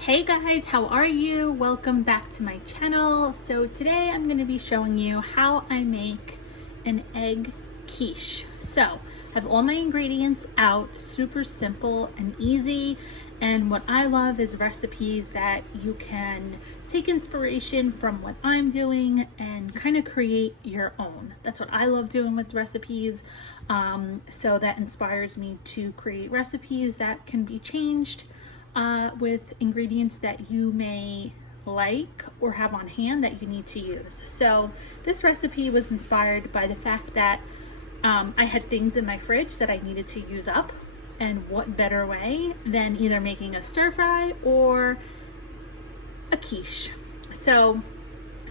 Hey guys, how are you? Welcome back to my channel. So today I'm going to be showing you how I make an egg quiche. So I have all my ingredients out, super simple and easy. And what I love is recipes that you can take inspiration from what I'm doing and kind of create your own. That's what I love doing with recipes. So that inspires me to create recipes that can be changed with ingredients that you may like or have on hand that you need to use. So this recipe was inspired by the fact that I had things in my fridge that I needed to use up, and what better way than either making a stir fry or a quiche. So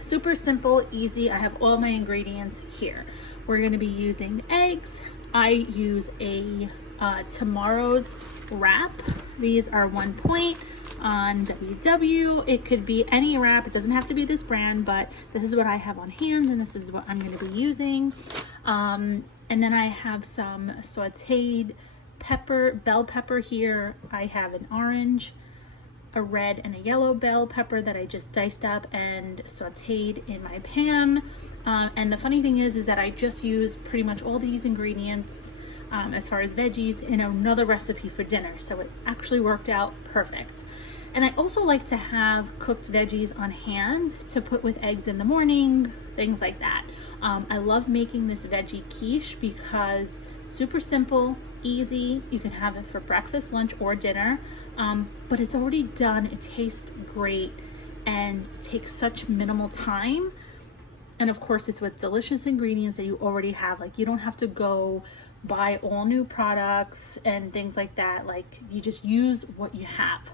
super simple, easy. I have all my ingredients here. We're going to be using eggs. I use a tomorrow's wrap. These are 1 point on WW. It could be any wrap. It doesn't have to be this brand, but this is what I have on hand and this is what I'm going to be using. And then I have some sauteed bell pepper here. I have an orange, a red, and a yellow bell pepper that I just diced up and sauteed in my pan. And the funny thing is that I just used pretty much all these ingredients as far as veggies in another recipe for dinner, so it actually worked out perfect. And I also like to have cooked veggies on hand to put with eggs in the morning, things like that. I love making this veggie quiche because it's super simple, easy. You can have it for breakfast, lunch, or dinner, but it's already done. It tastes great and it takes such minimal time. And of course, it's with delicious ingredients that you already have. Like, you don't have to go buy all new products and things like that. Like, you just use what you have.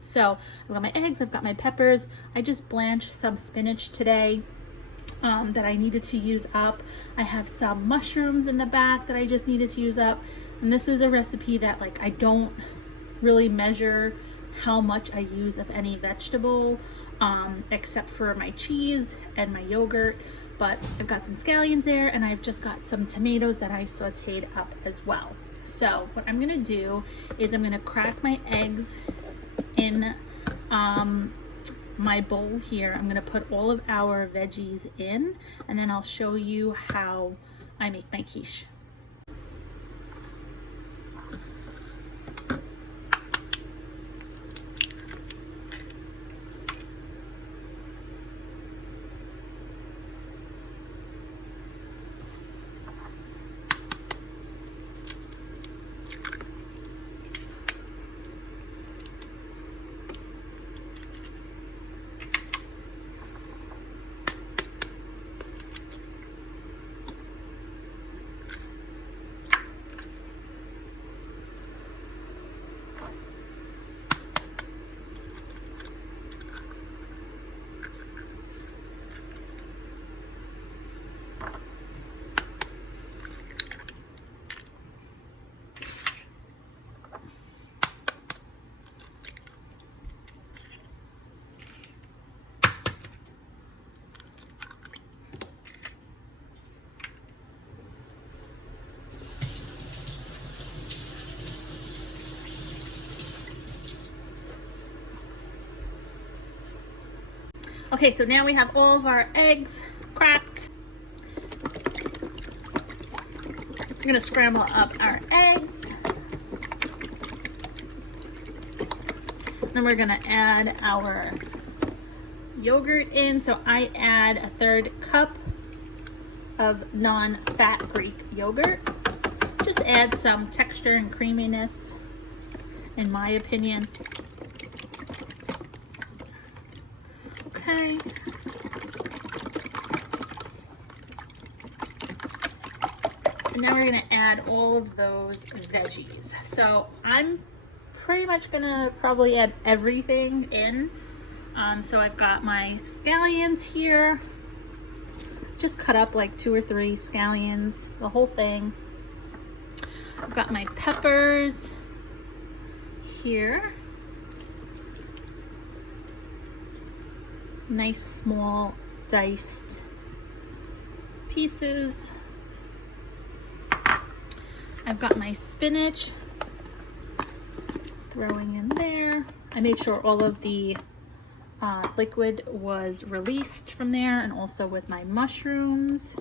So I've got my eggs, I've got my peppers. I just blanched some spinach today that I needed to use up. I have some mushrooms in the back that I just needed to use up. And this is a recipe that, like, I don't really measure how much I use of any vegetable, except for my cheese and my yogurt. But I've got some scallions there, and I've just got some tomatoes that I sauteed up as well. So what I'm gonna do is I'm gonna crack my eggs in my bowl here. I'm gonna put all of our veggies in, and then I'll show you how I make my quiche. Okay, so now we have all of our eggs cracked. I'm gonna scramble up our eggs. Then we're gonna add our yogurt in. So I add a 1/3 cup of non-fat Greek yogurt. Just add some texture and creaminess, in my opinion. Okay. And now we're gonna add all of those veggies. So I'm pretty much gonna probably add everything in. So I've got my scallions here. Just cut up like 2 or 3 scallions, the whole thing. I've got my peppers here. Nice small diced pieces. I've got my spinach throwing in there. I made sure all of the liquid was released from there, and also with my mushrooms.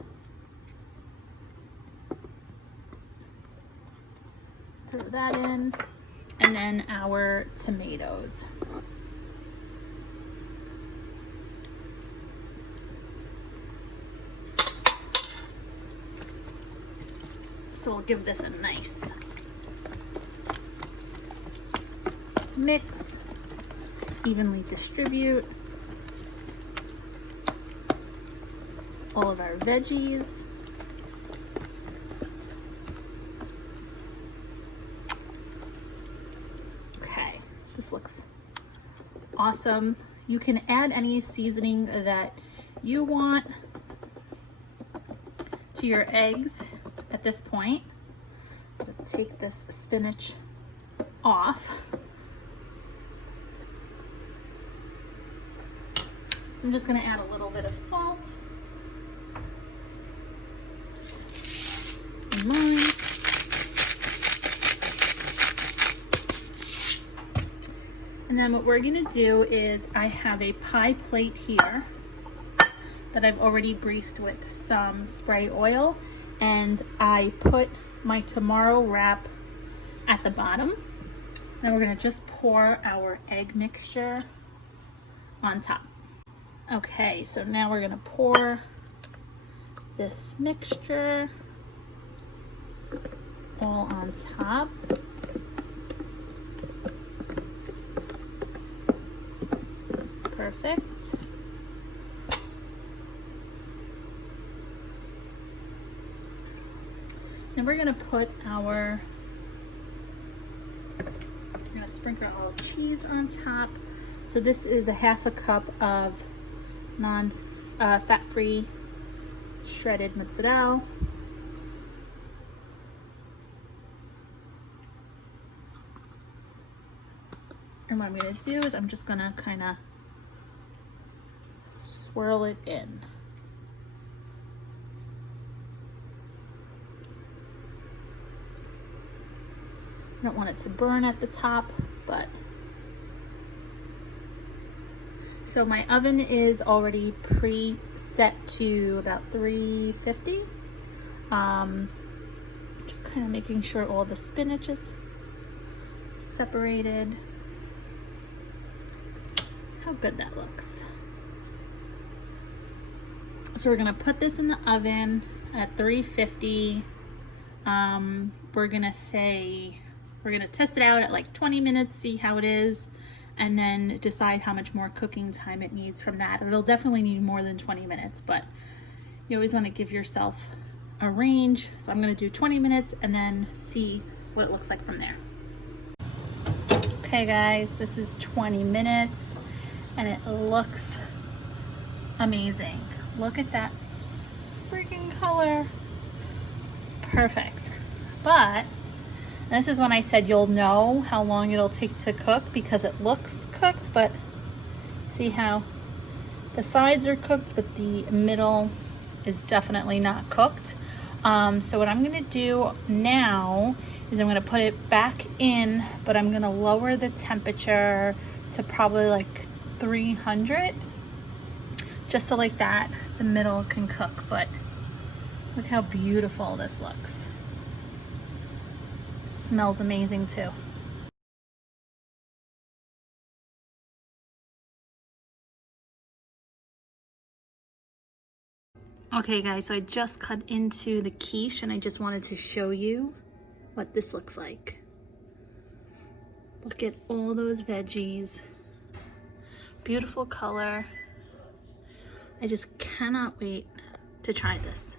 Throw that in, and then our tomatoes. So we'll give this a nice mix, evenly distribute all of our veggies. Okay, this looks awesome. You can add any seasoning that you want to your eggs at this point. Let's take this spinach off. I'm just gonna add a little bit of salt and lime. And then what we're gonna do is, I have a pie plate here that I've already greased with some spray oil, and I put my Tortilla Wrap at the bottom. Then we're gonna just pour our egg mixture on top. Okay, so now we're gonna pour this mixture all on top. Perfect. Then we're gonna put we're gonna sprinkle our cheese on top. So this is a half a cup of fat-free shredded mozzarella. And what I'm gonna do is I'm just gonna kind of swirl it in. I don't want it to burn at the top, but so my oven is already preset to about 350. Just kind of making sure all the spinach is separated. How good that looks. So we're gonna put this in the oven at 350. We're gonna test it out at like 20 minutes, see how it is, and then decide how much more cooking time it needs from that. It'll definitely need more than 20 minutes, but you always want to give yourself a range. So I'm going to do 20 minutes and then see what it looks like from there. Okay guys, this is 20 minutes and it looks amazing. Look at that freaking color. Perfect. But this is when I said you'll know how long it'll take to cook, because it looks cooked, but see how the sides are cooked, but the middle is definitely not cooked. So what I'm gonna do now is I'm gonna put it back in, but I'm gonna lower the temperature to probably like 300, just so like that the middle can cook. But look how beautiful this looks. Smells amazing too. Okay guys, so I just cut into the quiche and I just wanted to show you what this looks like. Look at all those veggies. Beautiful color. I just cannot wait to try this.